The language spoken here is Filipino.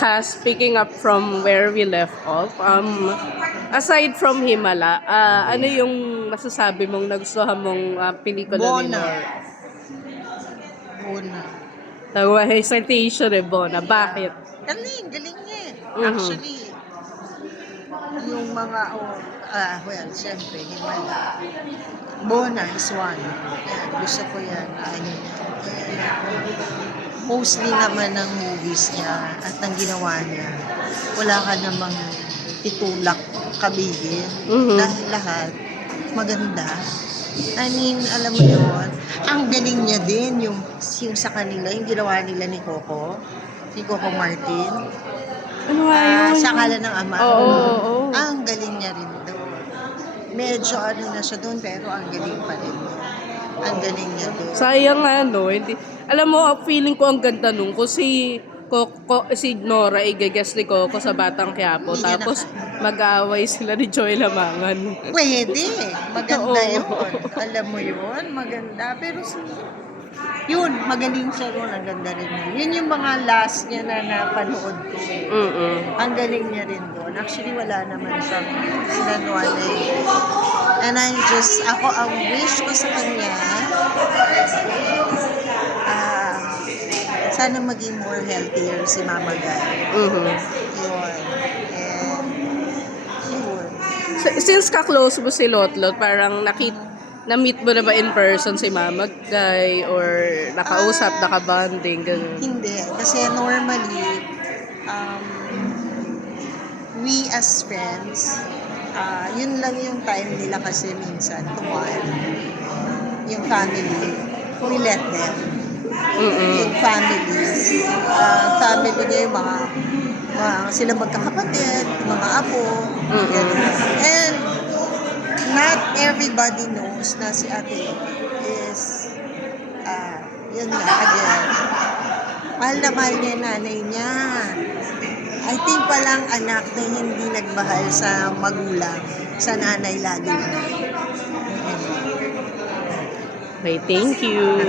Cass, picking up from where we left off, um, aside from Himala, ah, ano yung masasabi mong nagustuhan mong ah, pelikula ni Bona. Nor? Una. Tawa, hesitation eh, Bona. Bakit? Galing, galing niya eh. Mhm. Actually, yung mga, oh, ah, well, siyempre, himala. Bona is one. Yan, gusto ko yan. Ano, mostly naman ng movies niya at ng ginawa niya, wala ka namang itulak kabigin. Mhm. Dahil lahat, maganda. I mean, alam mo yun, ang galing niya din yung, yung sa kanila, yung ginawa nila ni Coco, ni Coco Martin. Ano nga Ah, yun? sa kala ng ama. Oo, oo, oo. Ang galing niya rin doon. Medyo ano na siya doon, pero ang galing pa rin niya. Ang galing niya doon. Sayang nga, no? Hindi, alam mo, feeling ko ang ganda nung kung si Coco, si Nora igagest ni Coco sa Batang Quiapo. Hindi Tapos mag-aaway sila ni Joy Lamangan. Pwede. Maganda Oo. yun. Alam mo yun, maganda. Pero si... Yun, magaling siya ron. Ang ganda rin niya. Yun yung mga last niya na napanood ko. eh. Mm-mm. Ang galing niya rin doon. Actually, wala naman siyang sinanuan na. And I just, ako, ang wish ko sa kanya, ah, sana maging more healthier si Mama Guy. Mhm. Yun. And, yun. S- Since ka-close mo si Lotlot, parang nakit na-meet mo na ba in person si Mama Guy or nakausap, Ah. nakabanding, ganun? Hindi. Kasi normally, um, we as friends, ah, yun lang yung time nila kasi minsan one. Yung family, we let them. Mm-mm. Yung families, ah, family niya yung mga, mga sila magkakapatid, mga apo, Mm-mm. And not everybody knows na si ate is, ah, yun nga, again, mahal na mahal niya yung nanay niya. I think palang anak na hindi nagmahal sa magulang, sa nanay lagi na. Thank you.